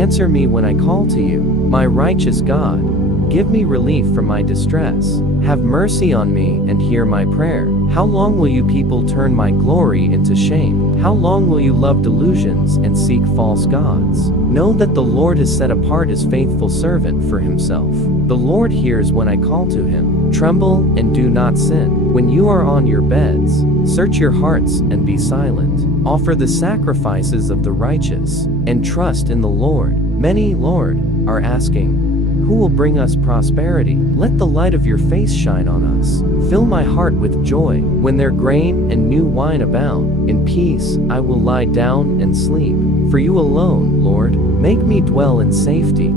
Answer me when I call to you, my righteous God. Give me relief from my distress. Have mercy on me and hear my prayer. How long will you people turn my glory into shame? How long will you love delusions and seek false gods? Know that the Lord has set apart his faithful servant for himself. The Lord hears when I call to him. Tremble and do not sin. When you are on your beds, search your hearts and be silent. Offer the sacrifices of the righteous, and trust in the Lord. Many, Lord, are asking, who will bring us prosperity? Let the light of your face shine on us. Fill my heart with joy when their grain and new wine abound. In peace I will lie down and sleep. For you alone, Lord, make me dwell in safety.